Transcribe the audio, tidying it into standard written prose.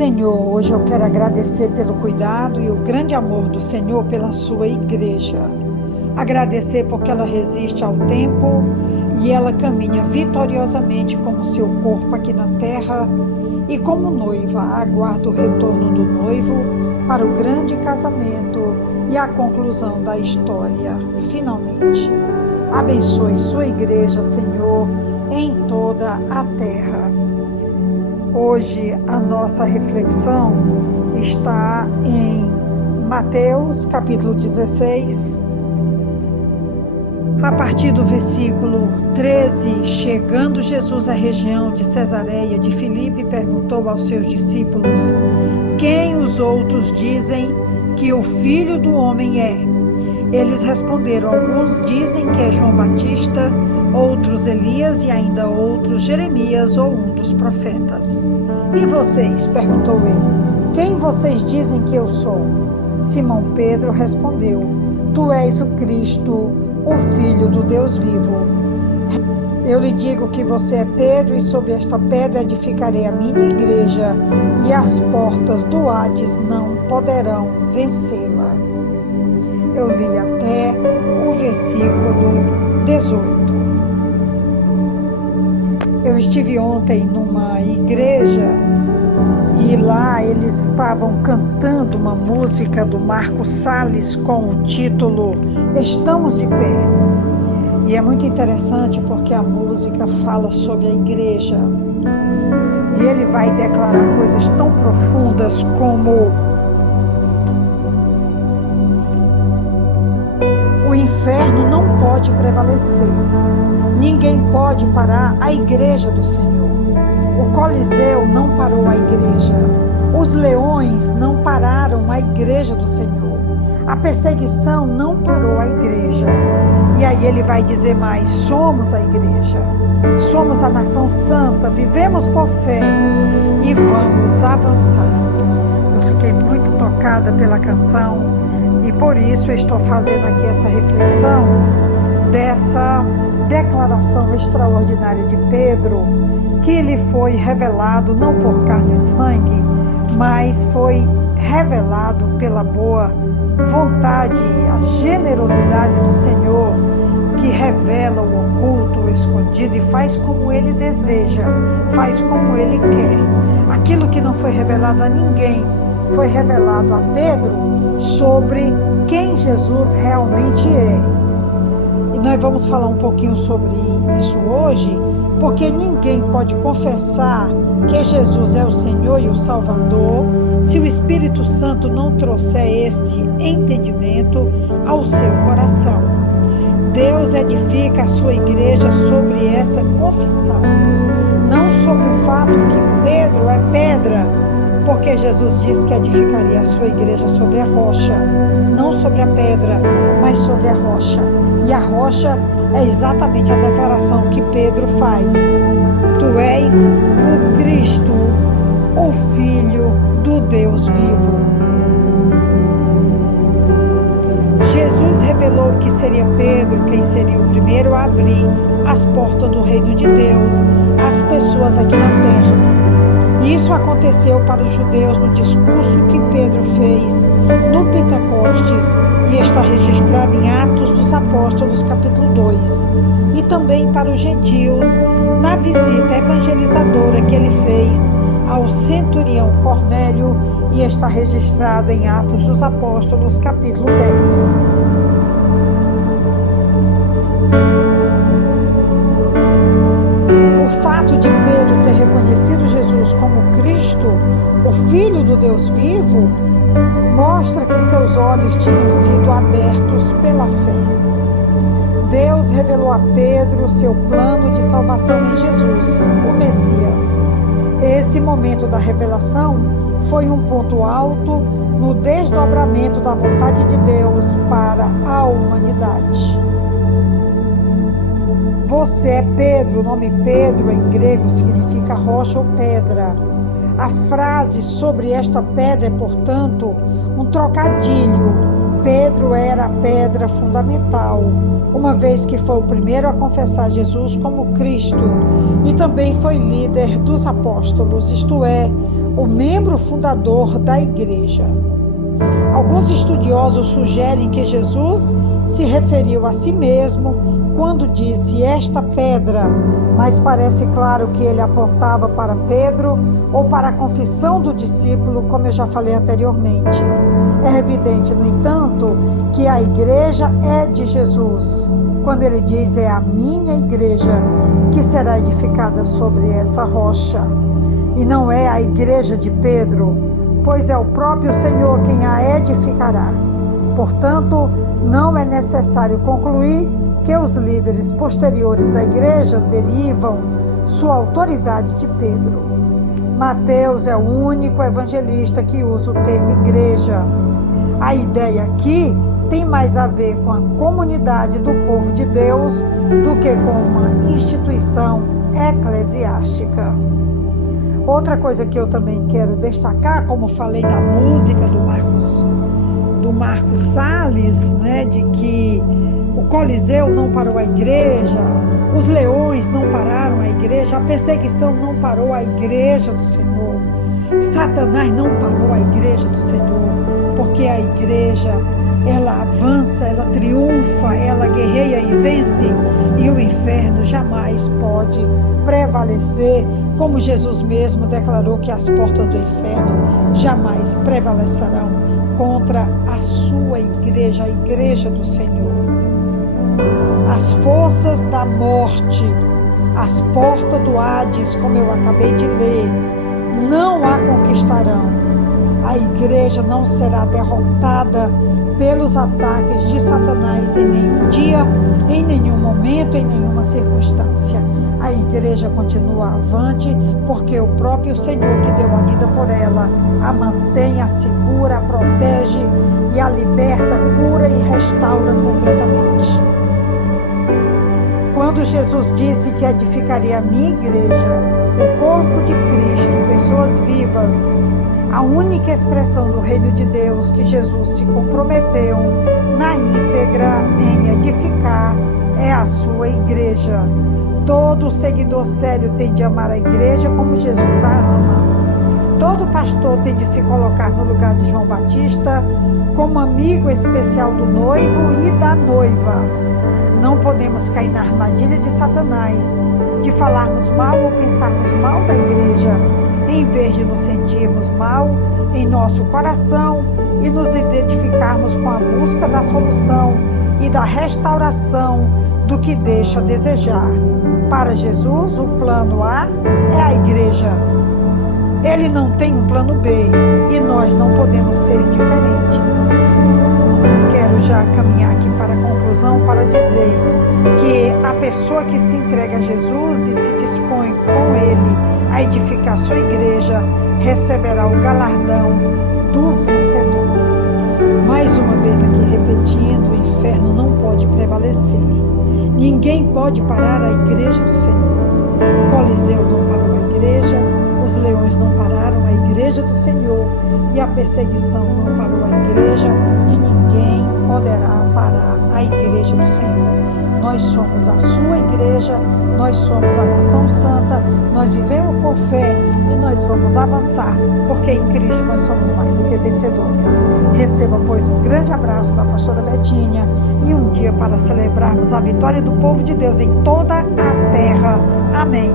Senhor, hoje eu quero agradecer pelo cuidado e o grande amor do Senhor pela sua igreja. Agradecer porque ela resiste ao tempo e ela caminha vitoriosamente como seu corpo aqui na terra e como noiva aguarda o retorno do noivo para o grande casamento e a conclusão da história, finalmente. Abençoe sua igreja, Senhor, em toda a terra. Hoje a nossa reflexão está em Mateus, capítulo 16, a partir do versículo 13. Chegando Jesus à região de Cesareia de Filipe, perguntou aos seus discípulos: quem os outros dizem que o Filho do Homem é? Eles responderam: alguns dizem que é João Batista, outros Elias e ainda outros Jeremias ou um dos profetas. E vocês? Perguntou ele. Quem vocês dizem que eu sou? Simão Pedro respondeu: tu és o Cristo, o Filho do Deus vivo. Eu lhe digo que você é Pedro, e sobre esta pedra edificarei a minha igreja, e as portas do Hades não poderão vencê-la. Eu li até o versículo 18. Eu estive ontem numa igreja e lá eles estavam cantando uma música do Marco Salles com o título Estamos de Pé. E é muito interessante porque a música fala sobre a igreja. E ele vai declarar coisas tão profundas como o inferno não pode prevalecer. Ninguém pode parar a igreja do Senhor. O Coliseu não parou a igreja. Os leões não pararam a igreja do Senhor. A perseguição não parou a igreja. E aí ele vai dizer mais: somos a igreja. Somos a nação santa, vivemos por fé e vamos avançar. Eu fiquei muito tocada pela canção e por isso eu estou fazendo aqui essa reflexão dessa declaração extraordinária de Pedro, que lhe foi revelado não por carne e sangue, mas foi revelado pela boa vontade, a generosidade do Senhor, que revela o oculto, o escondido e faz como Ele deseja, faz como Ele quer. Aquilo que não foi revelado a ninguém, foi revelado a Pedro sobre quem Jesus realmente é. E nós vamos falar um pouquinho sobre isso hoje, porque ninguém pode confessar que Jesus é o Senhor e o Salvador se o Espírito Santo não trouxer este entendimento ao seu coração. Deus edifica a sua igreja sobre essa confissão, não sobre o fato que Pedro é pedra, porque Jesus disse que edificaria a sua igreja sobre a rocha, não sobre a pedra, mas sobre a rocha. E a rocha é exatamente a declaração que Pedro faz: tu és o Cristo, o Filho do Deus vivo. Jesus revelou que seria Pedro quem seria o primeiro a abrir as portas do reino de Deus às pessoas aqui na terra. Isso aconteceu para os judeus no discurso que Pedro fez no Pentecostes e está registrado em Atos dos Apóstolos, capítulo 2. E também para os gentios na visita evangelizadora que ele fez ao centurião Cornélio e está registrado em Atos dos Apóstolos, capítulo 10. O fato de Pedro ter reconhecido Jesus como Cristo, o Filho do Deus vivo, mostra que seus olhos tinham sido abertos pela fé. Deus revelou a Pedro seu plano de salvação em Jesus, o Messias. Esse momento da revelação foi um ponto alto no desdobramento da vontade de Deus para a humanidade. Você é Pedro. O nome Pedro em grego significa rocha ou pedra. A frase sobre esta pedra é, portanto, um trocadilho. Pedro era a pedra fundamental, uma vez que foi o primeiro a confessar Jesus como Cristo e também foi líder dos apóstolos, isto é, o membro fundador da igreja. Alguns estudiosos sugerem que Jesus se referiu a si mesmo quando disse esta pedra, mas parece claro que ele apontava para Pedro ou para a confissão do discípulo, como eu já falei anteriormente. É evidente, no entanto, que a igreja é de Jesus. Quando ele diz é a minha igreja que será edificada sobre essa rocha. E não é a igreja de Pedro, pois é o próprio Senhor quem a edificará. Portanto, não é necessário concluir que os líderes posteriores da igreja derivam sua autoridade de Pedro. Mateus é o único evangelista que usa o termo igreja. A ideia aqui tem mais a ver com a comunidade do povo de Deus do que com uma instituição eclesiástica. Outra coisa que eu também quero destacar, como falei da música do Marcos Salles, né, de que o Coliseu não parou a igreja, os leões não pararam a igreja, a perseguição não parou a igreja do Senhor, Satanás não parou a igreja do Senhor, porque a igreja, ela avança, ela triunfa, ela guerreia e vence, e o inferno jamais pode prevalecer, como Jesus mesmo declarou que as portas do inferno jamais prevalecerão contra a sua igreja, a igreja do Senhor. As forças da morte, as portas do Hades, como eu acabei de ler, não a conquistarão. A igreja não será derrotada pelos ataques de Satanás em nenhum dia, em nenhum momento, em nenhuma circunstância. A igreja continua avante, porque o próprio Senhor que deu a vida por ela, a mantém, a segura, a protege e a liberta, cura e restaura completamente. Quando Jesus disse que edificaria a minha igreja, o corpo de Cristo, pessoas vivas, a única expressão do reino de Deus que Jesus se comprometeu na íntegra em edificar é a sua igreja. Todo seguidor sério tem de amar a igreja como Jesus a ama. Todo pastor tem de se colocar no lugar de João Batista como amigo especial do noivo e da noiva. Não podemos cair na armadilha de Satanás, de falarmos mal ou pensarmos mal da igreja, em vez de nos sentirmos mal em nosso coração e nos identificarmos com a busca da solução e da restauração do que deixa a desejar. Para Jesus, o plano A é a igreja. Ele não tem um plano B e nós não podemos ser diferentes. Quero já caminhar aqui para a conclusão para dizer que a pessoa que se entrega a Jesus e se dispõe com Ele a edificar sua igreja receberá o galardão do vencedor. Mais uma vez aqui repetindo, o inferno não pode prevalecer. Ninguém pode parar a igreja do Senhor. O Coliseu não parou a igreja, os leões não pararam a igreja do Senhor e a perseguição não parou a igreja e ninguém poderá parar a igreja do Senhor. Nós somos a sua igreja, nós somos a nação santa, nós vivemos por fé e nós vamos avançar, porque em Cristo nós somos mais do que vencedores. Receba, pois, um grande abraço da pastora Betinha e um dia para celebrarmos a vitória do povo de Deus em toda a terra. Amém.